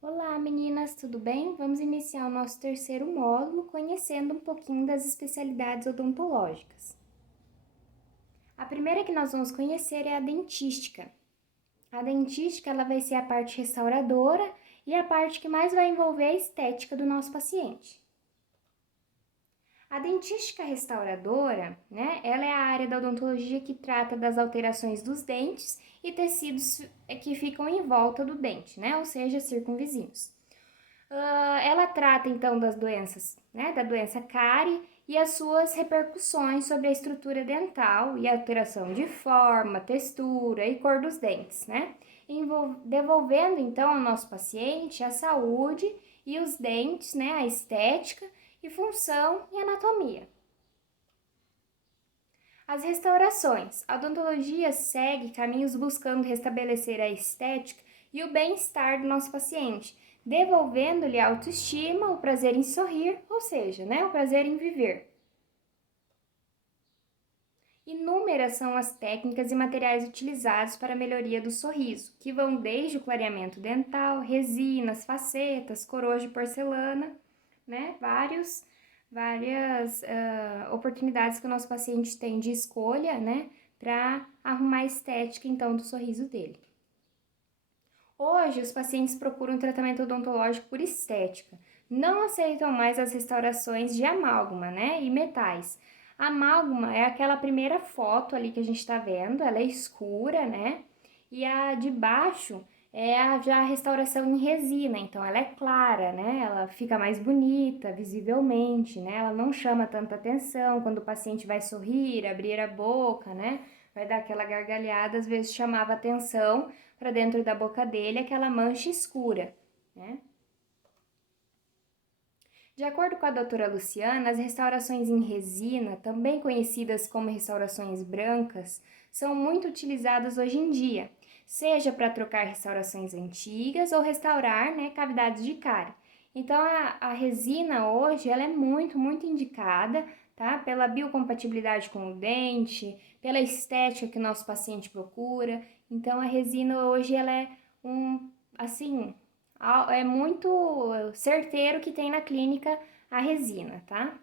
Olá, meninas, tudo bem? Vamos iniciar o nosso terceiro módulo conhecendo um pouquinho das especialidades odontológicas. A primeira que nós vamos conhecer é a dentística. A dentística ela vai ser a parte restauradora e a parte que mais vai envolver a estética do nosso paciente. A dentística restauradora, ela é a área da odontologia que trata das alterações dos dentes e tecidos que ficam em volta do dente, ou seja, circunvizinhos. Ela trata então das doenças, da doença cárie e as suas repercussões sobre a estrutura dental e a alteração de forma, textura e cor dos dentes, devolvendo então ao nosso paciente a saúde e os dentes, a estética e função e anatomia. As restaurações. A odontologia segue caminhos buscando restabelecer a estética e o bem-estar do nosso paciente, devolvendo-lhe a autoestima, o prazer em sorrir, ou seja, o prazer em viver. Inúmeras são as técnicas e materiais utilizados para a melhoria do sorriso, que vão desde o clareamento dental, resinas, facetas, coroas de porcelana, várias oportunidades que o nosso paciente tem de escolha, para arrumar a estética, então, do sorriso dele. Hoje, os pacientes procuram tratamento odontológico por estética. Não aceitam mais as restaurações de amálgama, e metais. A amálgama é aquela primeira foto ali que a gente está vendo, ela é escura, e a de baixo é já a restauração em resina, então ela é clara, ela fica mais bonita visivelmente, ela não chama tanta atenção quando o paciente vai sorrir, abrir a boca, vai dar aquela gargalhada, às vezes chamava atenção para dentro da boca dele aquela mancha escura, De acordo com a doutora Luciana, as restaurações em resina, também conhecidas como restaurações brancas, são muito utilizadas hoje em dia, seja para trocar restaurações antigas ou restaurar cavidades de cárie. Então, a resina hoje ela é muito indicada, tá? Pela biocompatibilidade com o dente, pela estética que o nosso paciente procura. Então, a resina hoje ela é é muito certeiro que tem na clínica a resina, tá?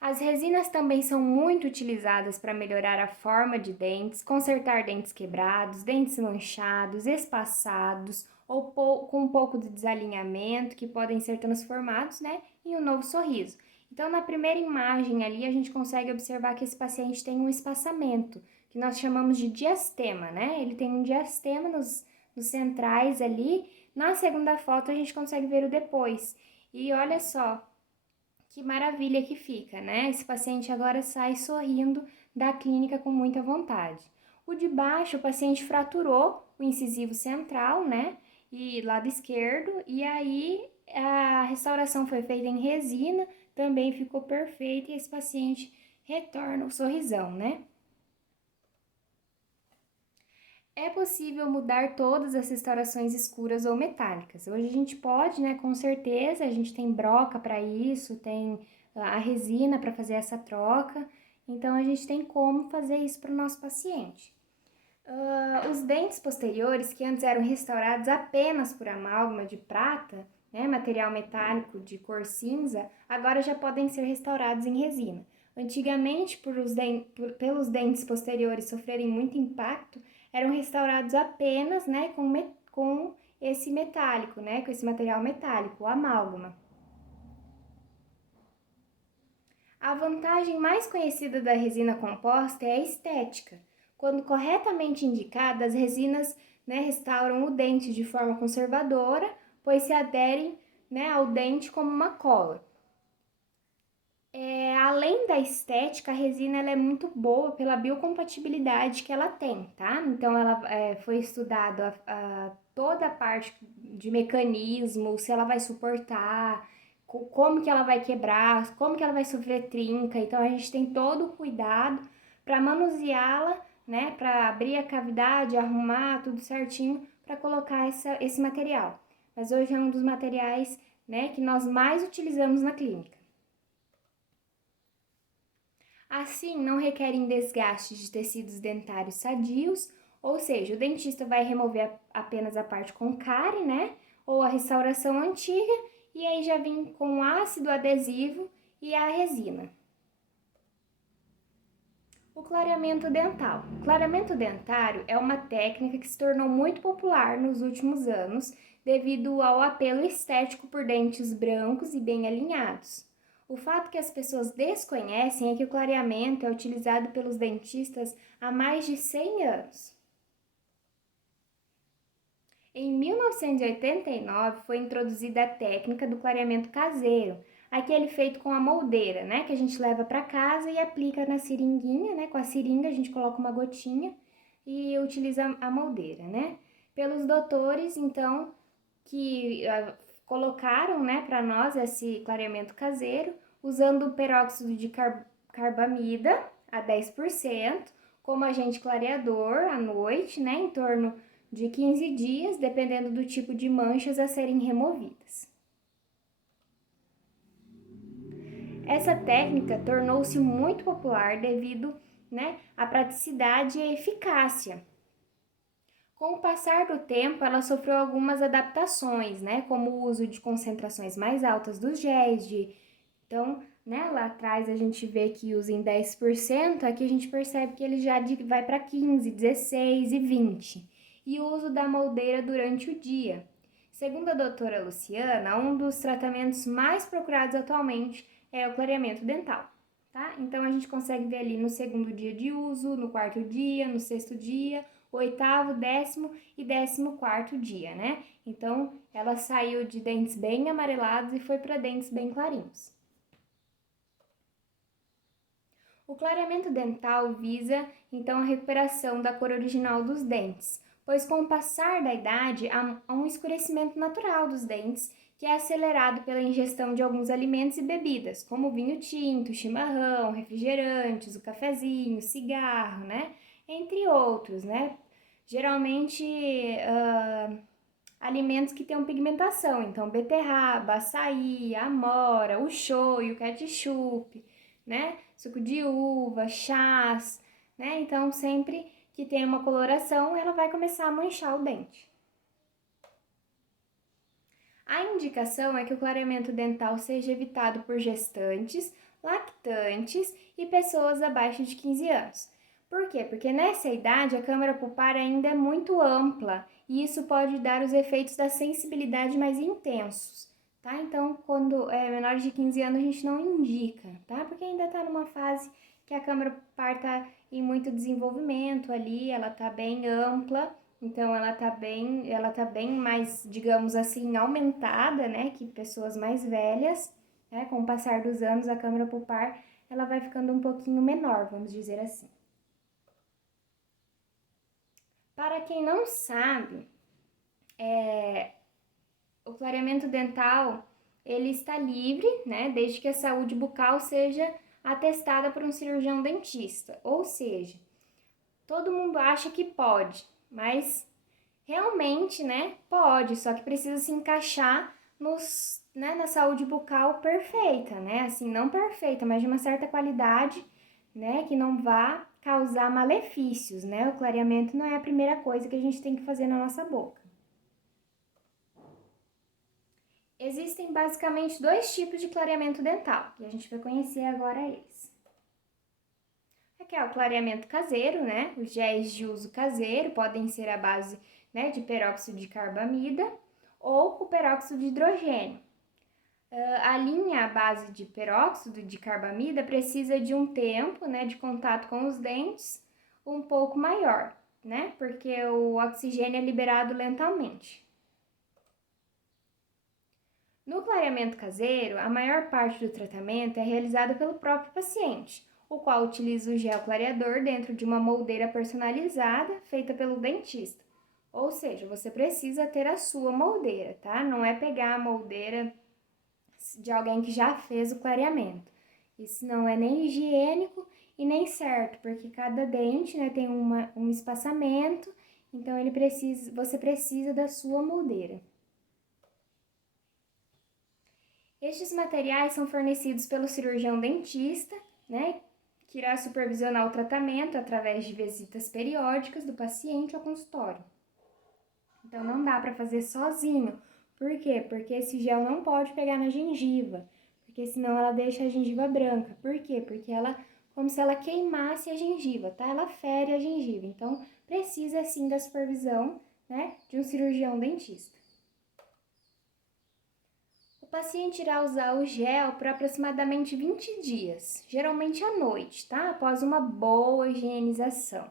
As resinas também são muito utilizadas para melhorar a forma de dentes, consertar dentes quebrados, dentes manchados, espaçados ou com um pouco de desalinhamento que podem ser transformados, em um novo sorriso. Então, na primeira imagem ali, a gente consegue observar que esse paciente tem um espaçamento, que nós chamamos de diastema, Ele tem um diastema nos centrais ali. Na segunda foto, a gente consegue ver o depois. E olha só, que maravilha que fica, Esse paciente agora sai sorrindo da clínica com muita vontade. O de baixo, o paciente fraturou o incisivo central, E lado esquerdo, e aí a restauração foi feita em resina, também ficou perfeita e esse paciente retorna o sorrisão, É possível mudar todas as restaurações escuras ou metálicas. Hoje a gente pode, com certeza, a gente tem broca para isso, tem a resina para fazer essa troca, então a gente tem como fazer isso para o nosso paciente. Os dentes posteriores, que antes eram restaurados apenas por amálgama de prata, material metálico de cor cinza, agora já podem ser restaurados em resina. Antigamente, pelos dentes posteriores sofrerem muito impacto, eram restaurados apenas com esse metálico, com esse material metálico, o amálgama. A vantagem mais conhecida da resina composta é a estética. Quando corretamente indicada, as resinas restauram o dente de forma conservadora, pois se aderem ao dente como uma cola. Além da estética, a resina ela é muito boa pela biocompatibilidade que ela tem, tá? Então, ela foi estudada toda a parte de mecanismo, se ela vai suportar, como que ela vai quebrar, como que ela vai sofrer trinca. Então, a gente tem todo o cuidado para manuseá-la, para abrir a cavidade, arrumar tudo certinho, para colocar esse material. Mas hoje é um dos materiais, que nós mais utilizamos na clínica. Assim, não requerem desgaste de tecidos dentários sadios Ou seja, o dentista vai remover apenas a parte com cárie, né? Ou a restauração antiga, e aí já vem com o ácido adesivo e a resina. O clareamento dental. O clareamento dentário é uma técnica que se tornou muito popular nos últimos anos devido ao apelo estético por dentes brancos e bem alinhados. O fato que as pessoas desconhecem é que o clareamento é utilizado pelos dentistas há mais de 100 anos. Em 1989 foi introduzida a técnica do clareamento caseiro, aquele feito com a moldeira, né, que a gente leva para casa e aplica na seringuinha, né, com a seringa a gente coloca uma gotinha e utiliza a moldeira, né? Pelos doutores, então, que colocaram, né, para nós esse clareamento caseiro, usando o peróxido de carbamida a 10% como agente clareador à noite, né, em torno de 15 dias, dependendo do tipo de manchas a serem removidas. Essa técnica tornou-se muito popular devido, né, à praticidade e à eficácia. Com o passar do tempo, ela sofreu algumas adaptações, né, como o uso de concentrações mais altas dos géis, então, né, lá atrás a gente vê que usa em 10%, aqui a gente percebe que ele já vai para 15, 16 e 20. E o uso da moldeira durante o dia. Segundo a doutora Luciana, um dos tratamentos mais procurados atualmente é o clareamento dental, tá? Então, a gente consegue ver ali no segundo dia de uso, no quarto dia, no sexto dia, oitavo, 10º e 14º dia, né? Então, ela saiu de dentes bem amarelados e foi para dentes bem clarinhos. O clareamento dental visa, então, a recuperação da cor original dos dentes, pois com o passar da idade há um escurecimento natural dos dentes, que é acelerado pela ingestão de alguns alimentos e bebidas, como o vinho tinto, chimarrão, refrigerantes, o cafezinho, cigarro, né? Entre outros, né? Geralmente, alimentos que tenham pigmentação, então beterraba, açaí, amora, o shoyu, o ketchup, né? Suco de uva, chás, né? Então, sempre que tem uma coloração, ela vai começar a manchar o dente. A indicação é que o clareamento dental seja evitado por gestantes, lactantes e pessoas abaixo de 15 anos. Por quê? Porque nessa idade a câmara pulpar ainda é muito ampla e isso pode dar os efeitos da sensibilidade mais intensos, tá? Então, quando é menor de 15 anos, a gente não indica, tá? Porque ainda tá numa fase que a câmara pulpar tá em muito desenvolvimento ali, ela tá bem ampla, então ela tá bem mais, digamos assim, aumentada, né, que pessoas mais velhas, né? Com o passar dos anos, a câmara pulpar, ela vai ficando um pouquinho menor, vamos dizer assim. Para quem não sabe, o clareamento dental ele está livre, né, desde que a saúde bucal seja atestada por um cirurgião dentista. Ou seja, todo mundo acha que pode, mas realmente, né, pode, só que precisa se encaixar na saúde bucal perfeita, né, assim, não perfeita, mas de uma certa qualidade, né, que não vá causar malefícios, né, o clareamento não é a primeira coisa que a gente tem que fazer na nossa boca. Existem basicamente dois tipos de clareamento dental, e a gente vai conhecer agora eles. Aqui é o clareamento caseiro, né, os géis de uso caseiro podem ser à base, né, de peróxido de carbamida ou com peróxido de hidrogênio. A linha à base de peróxido de carbamida precisa de um tempo, né, de contato com os dentes um pouco maior, né, porque o oxigênio é liberado lentamente. No clareamento caseiro, a maior parte do tratamento é realizada pelo próprio paciente, o qual utiliza o gel clareador dentro de uma moldeira personalizada feita pelo dentista. Ou seja, você precisa ter a sua moldeira, tá? Não é pegar a moldeira de alguém que já fez o clareamento. Isso não é nem higiênico e nem certo, porque cada dente, né, tem um espaçamento, então você precisa da sua moldeira. Estes materiais são fornecidos pelo cirurgião dentista, né, que irá supervisionar o tratamento através de visitas periódicas do paciente ao consultório. Então, não dá para fazer sozinho. Por quê? Porque esse gel não pode pegar na gengiva, porque senão ela deixa a gengiva branca. Por quê? Porque ela, como se ela queimasse a gengiva, tá? Ela fere a gengiva. Então, precisa sim da supervisão, né, de um cirurgião dentista. O paciente irá usar o gel por aproximadamente 20 dias, geralmente à noite, tá? Após uma boa higienização.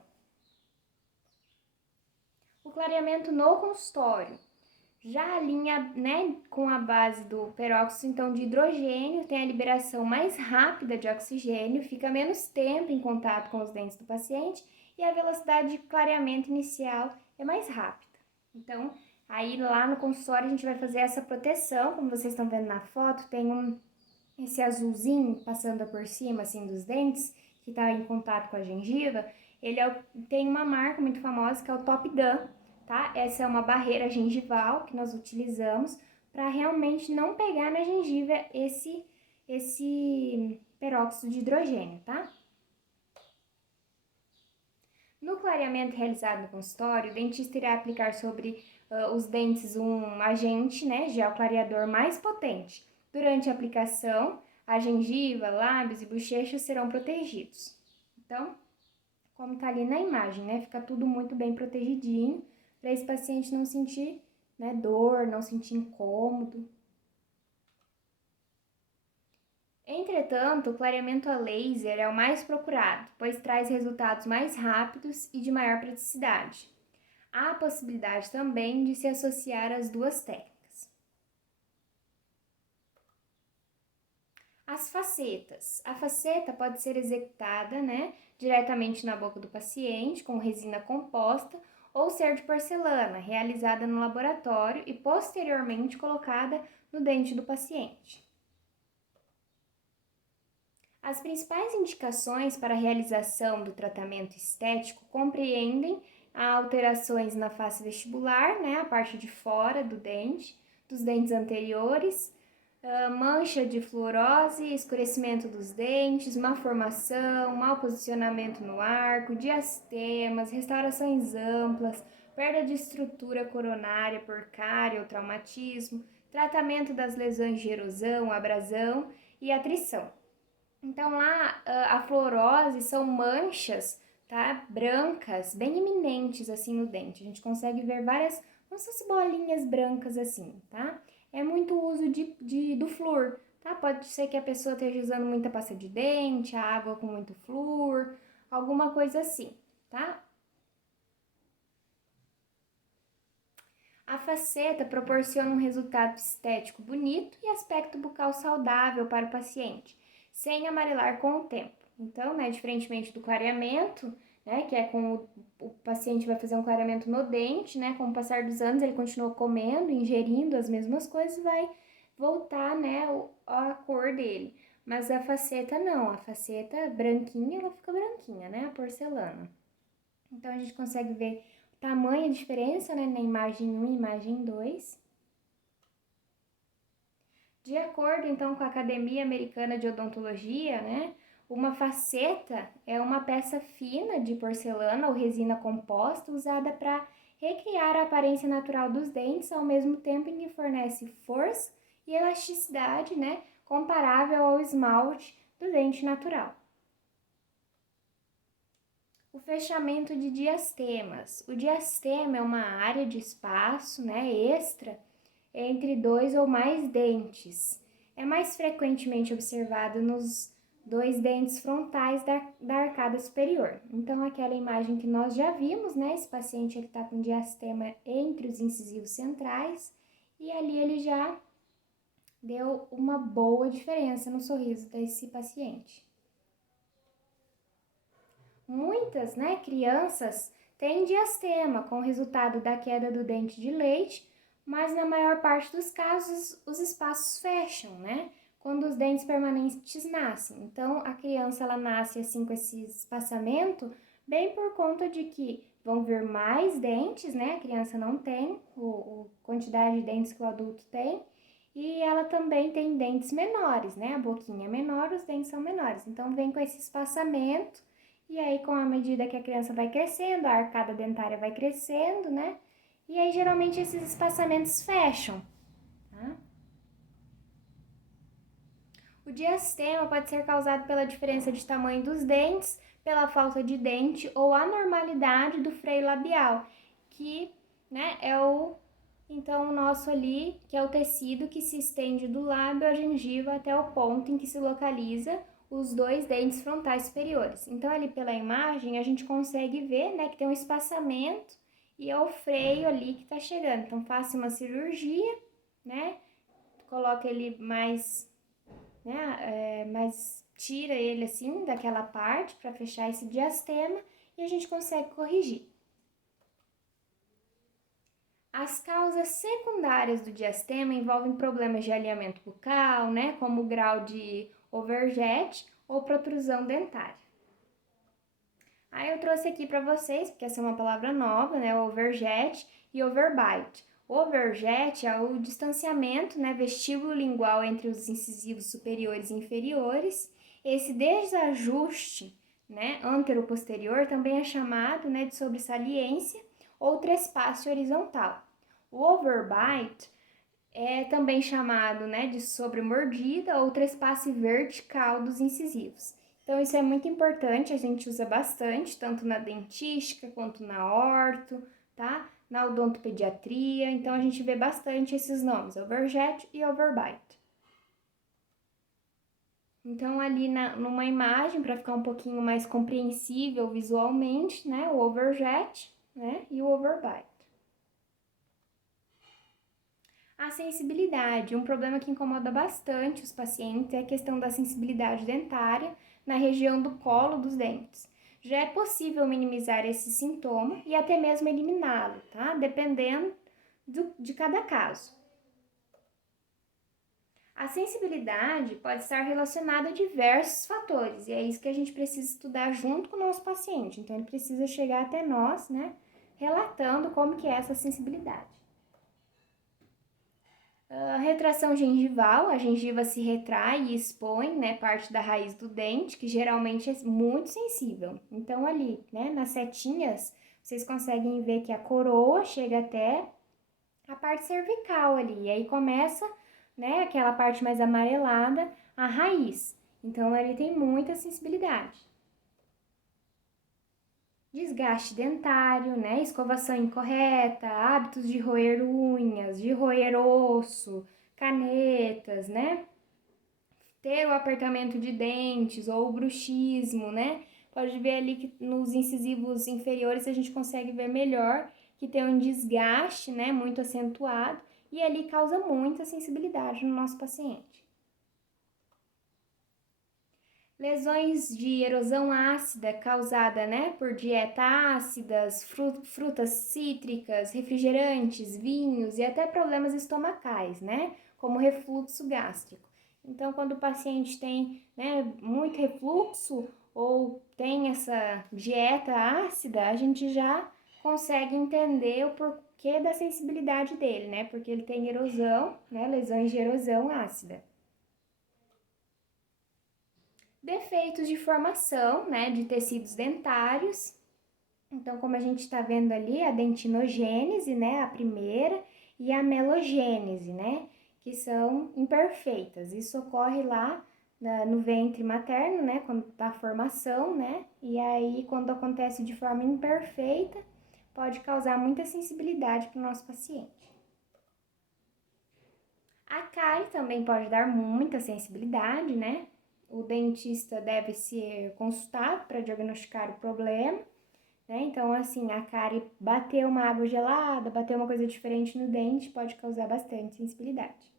O clareamento no consultório. Já a linha, né, com a base do peróxido, então, de hidrogênio, tem a liberação mais rápida de oxigênio, fica menos tempo em contato com os dentes do paciente e a velocidade de clareamento inicial é mais rápida. Então, aí lá no consultório a gente vai fazer essa proteção, como vocês estão vendo na foto, tem esse azulzinho passando por cima, assim, dos dentes, que está em contato com a gengiva. Ele tem uma marca muito famosa que é o Top Dam, tá? Essa é uma barreira gengival que nós utilizamos para realmente não pegar na gengiva esse peróxido de hidrogênio, tá? No clareamento realizado no consultório, o dentista irá aplicar sobre os dentes um agente, né, gel clareador mais potente. Durante a aplicação, a gengiva, lábios e bochechas serão protegidos. Então, como tá ali na imagem, né, fica tudo muito bem protegidinho, para esse paciente não sentir, né, dor, não sentir incômodo. Entretanto, o clareamento a laser é o mais procurado, pois traz resultados mais rápidos e de maior praticidade. Há a possibilidade também de se associar as duas técnicas. As facetas. A faceta pode ser executada, né, diretamente na boca do paciente, com resina composta, ou ser de porcelana, realizada no laboratório e posteriormente colocada no dente do paciente. As principais indicações para a realização do tratamento estético compreendem alterações na face vestibular, né, a parte de fora do dente, dos dentes anteriores, mancha de fluorose, escurecimento dos dentes, má formação, mau posicionamento no arco, diastemas, restaurações amplas, perda de estrutura coronária por cárie ou traumatismo, tratamento das lesões de erosão, abrasão e atrição. Então, lá, a fluorose são manchas, tá? Brancas, bem eminentes, assim, no dente. A gente consegue ver várias, como se fossem bolinhas brancas, assim, tá? É muito uso do flúor, tá? Pode ser que a pessoa esteja usando muita pasta de dente, a água com muito flúor, alguma coisa assim, tá? A faceta proporciona um resultado estético bonito e aspecto bucal saudável para o paciente, sem amarelar com o tempo. Então, né, diferentemente do clareamento, né, que é com o paciente vai fazer um clareamento no dente, né, com o passar dos anos ele continua comendo, ingerindo as mesmas coisas, vai voltar, né, a cor dele. Mas a faceta não, a faceta branquinha, ela fica branquinha, né, a porcelana. Então, a gente consegue ver tamanha diferença, né, na imagem 1 e imagem 2. De acordo, então, com a Academia Americana de Odontologia, né, uma faceta é uma peça fina de porcelana ou resina composta usada para recriar a aparência natural dos dentes, ao mesmo tempo em que fornece força e elasticidade, né, comparável ao esmalte do dente natural. O fechamento de diastemas. O diastema é uma área de espaço, né, extra entre dois ou mais dentes. É mais frequentemente observado nos dois dentes frontais da arcada superior. Então, aquela imagem que nós já vimos, né, esse paciente está com diastema entre os incisivos centrais e ali ele já deu uma boa diferença no sorriso desse paciente. Muitas, né, crianças têm diastema com resultado da queda do dente de leite, mas na maior parte dos casos os espaços fecham, né, quando os dentes permanentes nascem. Então, a criança ela nasce assim com esse espaçamento bem por conta de que vão vir mais dentes, né, a criança não tem a quantidade de dentes que o adulto tem, e ela também tem dentes menores, né? A boquinha é menor, os dentes são menores. Então, vem com esse espaçamento, e aí, com a medida que a criança vai crescendo, a arcada dentária vai crescendo, né? E aí, geralmente, esses espaçamentos fecham, tá? O diastema pode ser causado pela diferença de tamanho dos dentes, pela falta de dente ou anormalidade do freio labial, que, né, é o nosso ali, que é o tecido que se estende do lábio à gengiva até o ponto em que se localiza os dois dentes frontais superiores. Então, ali pela imagem, a gente consegue ver, né, que tem um espaçamento e é o freio ali que tá chegando. Então, faça uma cirurgia, né, coloca ele mais, né, mas tira ele assim daquela parte para fechar esse diastema e a gente consegue corrigir. As causas secundárias do diastema envolvem problemas de alinhamento bucal, né, como o grau de overjet ou protrusão dentária. Aí eu trouxe aqui para vocês, porque essa é uma palavra nova, né, overjet e overbite. O overjet é o distanciamento, né, vestíbulo lingual entre os incisivos superiores e inferiores. Esse desajuste, né, antero-posterior também é chamado, né, de sobresaliência ou trespasse horizontal. O overbite é também chamado, né, de sobremordida ou trespasse vertical dos incisivos. Então, isso é muito importante, a gente usa bastante, tanto na dentística quanto na orto, tá? Na odontopediatria, então a gente vê bastante esses nomes, overjet e overbite. Então, ali numa imagem, para ficar um pouquinho mais compreensível visualmente, né, o overjet, né, e o overbite. A sensibilidade, um problema que incomoda bastante os pacientes é a questão da sensibilidade dentária na região do colo dos dentes. Já é possível minimizar esse sintoma e até mesmo eliminá-lo, tá? Dependendo de cada caso. A sensibilidade pode estar relacionada a diversos fatores e é isso que a gente precisa estudar junto com o nosso paciente. Então, ele precisa chegar até nós, né, relatando como que é essa sensibilidade. Retração gengival, a gengiva se retrai e expõe, né, parte da raiz do dente, que geralmente é muito sensível. Então, ali, né, nas setinhas, vocês conseguem ver que a coroa chega até a parte cervical ali, e aí começa, né, aquela parte mais amarelada, a raiz. Então, ele tem muita sensibilidade. Desgaste dentário, né, escovação incorreta, hábitos de roer unhas, de roer osso, canetas, né? Ter o apertamento de dentes ou o bruxismo, né? Pode ver ali que nos incisivos inferiores a gente consegue ver melhor que tem um desgaste, né, muito acentuado e ali causa muita sensibilidade no nosso paciente. Lesões de erosão ácida causada, né, por dieta ácidas, frutas cítricas, refrigerantes, vinhos e até problemas estomacais, né, como refluxo gástrico. Então, quando o paciente tem, né, muito refluxo ou tem essa dieta ácida, a gente já consegue entender o porquê da sensibilidade dele, né, porque ele tem erosão, né, lesões de erosão ácida. Defeitos de formação, né, de tecidos dentários. Então, como a gente está vendo ali, a dentinogênese, né, a primeira, e a melogênese, né, que são imperfeitas. Isso ocorre lá no ventre materno, né, quando tá a formação, né, e aí quando acontece de forma imperfeita, pode causar muita sensibilidade para o nosso paciente. A cárie também pode dar muita sensibilidade, né, o dentista deve ser consultado para diagnosticar o problema, né? Então, assim, a cárie bater uma água gelada, bater uma coisa diferente no dente pode causar bastante sensibilidade.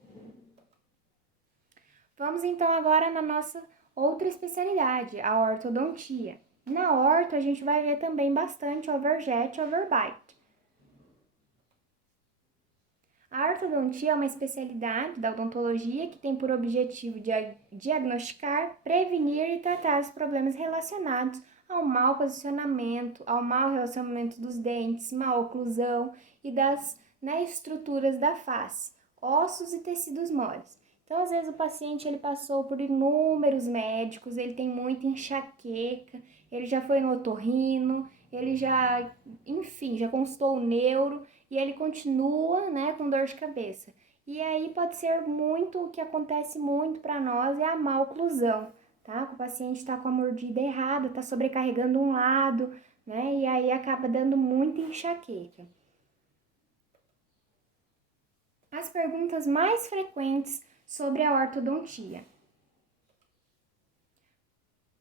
Vamos então agora na nossa outra especialidade, a ortodontia. Na orto, a gente vai ver também bastante overjet e overbite. A ortodontia é uma especialidade da odontologia que tem por objetivo diagnosticar, prevenir e tratar os problemas relacionados ao mau posicionamento, ao mau relacionamento dos dentes, má oclusão e das, né, estruturas da face. ossos e tecidos moles. Então, às vezes o paciente ele passou por inúmeros médicos, ele tem muita enxaqueca, ele já foi no otorrino, ele já, enfim, já consultou o neuro e ele continua, né, com dor de cabeça. E aí pode ser muito, o que acontece muito para nós é a má oclusão, tá? O paciente está com a mordida errada, está sobrecarregando um lado, né? E aí acaba dando muita enxaqueca. As perguntas mais frequentes sobre a ortodontia.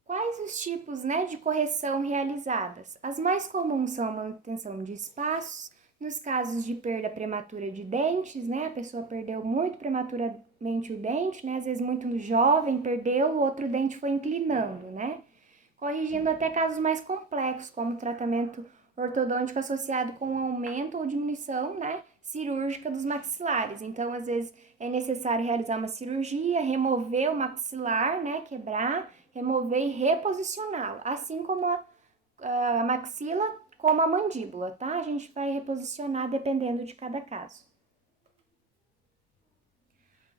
Quais os tipos, né, de correção realizadas? As mais comuns são a manutenção de espaços, nos casos de perda prematura de dentes, né, a pessoa perdeu muito prematuramente o dente, né, às vezes muito jovem, perdeu, o outro dente foi inclinando, né, corrigindo até casos mais complexos, como tratamento ortodôntico associado com aumento ou diminuição, né, cirúrgica dos maxilares. Então, às vezes é necessário realizar uma cirurgia, remover o maxilar, né, quebrar, remover e reposicioná-lo, assim como a maxila, como a mandíbula, tá? A gente vai reposicionar dependendo de cada caso.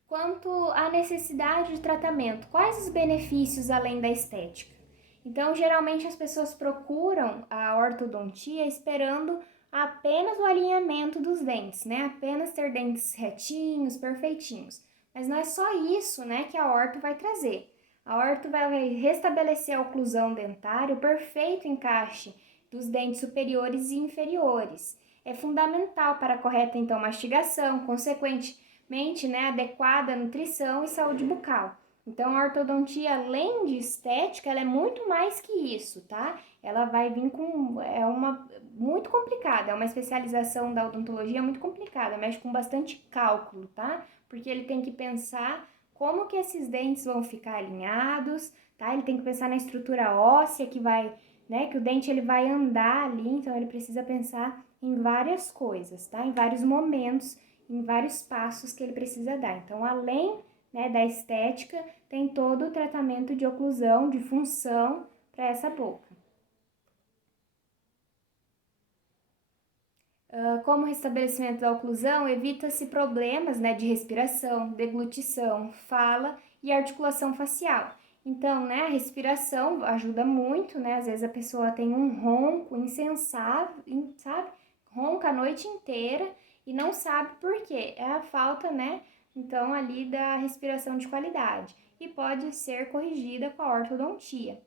Quanto à necessidade de tratamento, quais os benefícios além da estética? Então, geralmente as pessoas procuram a ortodontia esperando apenas o alinhamento dos dentes, né? Apenas ter dentes retinhos, perfeitinhos. Mas não é só isso, né, que a orto vai trazer. A orto vai restabelecer a oclusão dentária, o perfeito encaixe dos dentes superiores e inferiores. É fundamental para a correta, então, mastigação, consequentemente, né, adequada nutrição e saúde bucal. Então, a ortodontia, além de estética, ela é muito mais que isso, tá? Ela vai vir com... é uma muito complicada, é uma especialização da odontologia muito complicada, mexe com bastante cálculo, tá? Porque ele tem que pensar como que esses dentes vão ficar alinhados, tá? Ele tem que pensar na estrutura óssea que vai, né, que o dente ele vai andar ali, então ele precisa pensar em várias coisas, tá? Em vários momentos, em vários passos que ele precisa dar. Então, além, né, da estética, tem todo o tratamento de oclusão, de função para essa boca. Como restabelecimento da oclusão, evita-se problemas, né, de respiração, deglutição, fala e articulação facial. Então, né, a respiração ajuda muito, né? Às vezes a pessoa tem um ronco insensável, sabe? Ronca a noite inteira e não sabe por quê. É a falta, né, então ali da respiração de qualidade e pode ser corrigida com a ortodontia.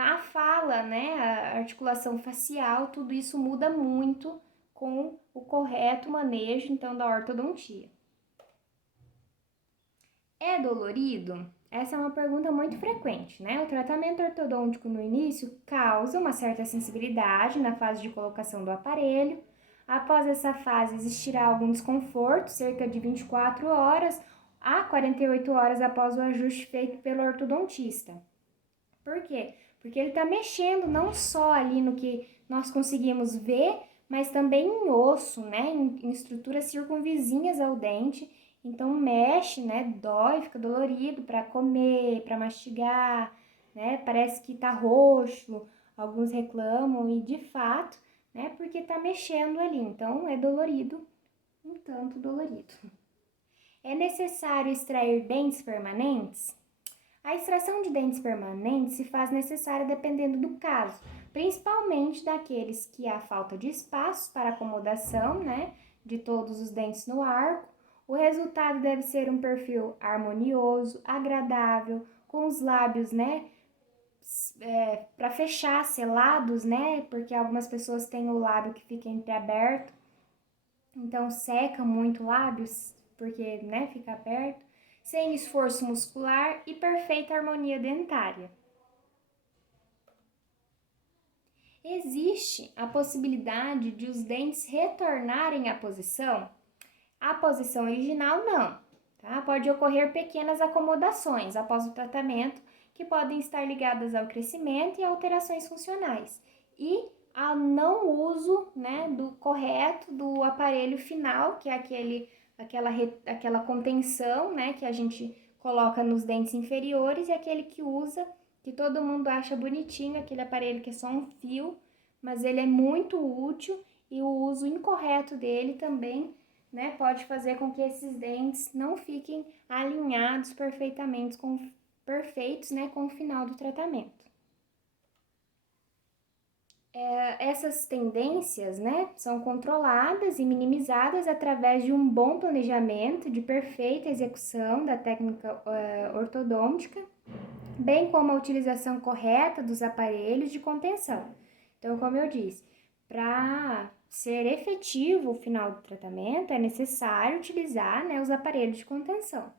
A fala, né, a articulação facial, tudo isso muda muito com o correto manejo, então, da ortodontia. É dolorido? Essa é uma pergunta muito frequente, né? O tratamento ortodôntico no início causa uma certa sensibilidade na fase de colocação do aparelho. Após essa fase, existirá algum desconforto, cerca de 24 horas a 48 horas após o ajuste feito pelo ortodontista. Por quê? Porque ele está mexendo não só ali no que nós conseguimos ver, mas também em osso, né? Em estruturas circunvizinhas ao dente. Então mexe, né? Dói, fica dolorido para comer, para mastigar, né? Parece que tá roxo, alguns reclamam e de fato, né? Porque tá mexendo ali. Então é dolorido, um tanto dolorido. É necessário extrair dentes permanentes? A extração de dentes permanentes se faz necessária dependendo do caso, principalmente daqueles que há falta de espaço para acomodação, né, de todos os dentes no arco. O resultado deve ser um perfil harmonioso, agradável, com os lábios, né, para fechar, selados, né, porque algumas pessoas têm o lábio que fica entreaberto, então seca muito lábios, porque, né, fica aberto, sem esforço muscular e perfeita harmonia dentária. Existe a possibilidade de os dentes retornarem à posição? À posição original, não. Tá? Pode ocorrer pequenas acomodações após o tratamento, que podem estar ligadas ao crescimento e alterações funcionais. E ao não uso, né, do correto do aparelho final, que é aquela contenção, né, que a gente coloca nos dentes inferiores, e aquele que usa, que todo mundo acha bonitinho, aquele aparelho que é só um fio, mas ele é muito útil e o uso incorreto dele também né, pode fazer com que esses dentes não fiquem alinhados perfeitos, né, com o final do tratamento. Essas tendências, né, são controladas e minimizadas através de um bom planejamento, de perfeita execução da técnica ortodôntica, bem como a utilização correta dos aparelhos de contenção. Então, como eu disse, para ser efetivo o final do tratamento, é necessário utilizar, né, os aparelhos de contenção.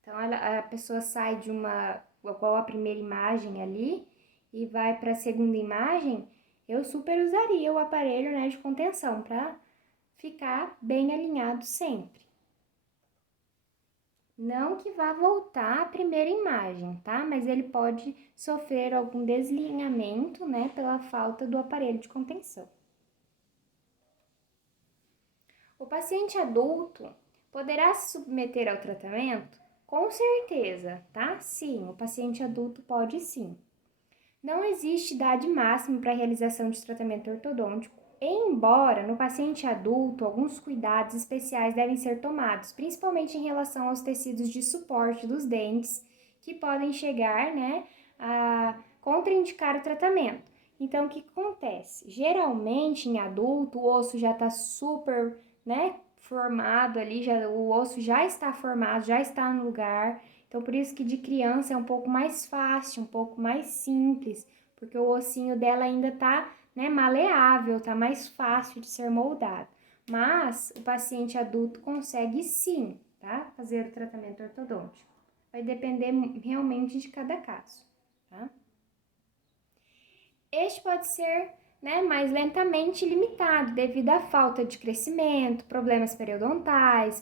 Então, a pessoa sai de igual a primeira imagem ali, e vai para a segunda imagem, eu super usaria o aparelho, né, de contenção para ficar bem alinhado sempre. Não que vá voltar à primeira imagem, tá? Mas ele pode sofrer algum deslinhamento, né, pela falta do aparelho de contenção. O paciente adulto poderá se submeter ao tratamento? Com certeza, tá? Sim, o paciente adulto pode sim. Não existe idade máxima para a realização de tratamento ortodôntico, embora no paciente adulto alguns cuidados especiais devem ser tomados, principalmente em relação aos tecidos de suporte dos dentes, que podem chegar, né, a contraindicar o tratamento. Então, o que acontece? Geralmente, em adulto, o osso já está super, né, formado ali, o osso já está formado, já está no lugar. Então, por isso que de criança é um pouco mais fácil, um pouco mais simples, porque o ossinho dela ainda tá, né, maleável, tá mais fácil de ser moldado. Mas o paciente adulto consegue sim, tá, fazer o tratamento ortodôntico. Vai depender realmente de cada caso, tá? Este pode ser, né, mais lentamente limitado devido à falta de crescimento, problemas periodontais,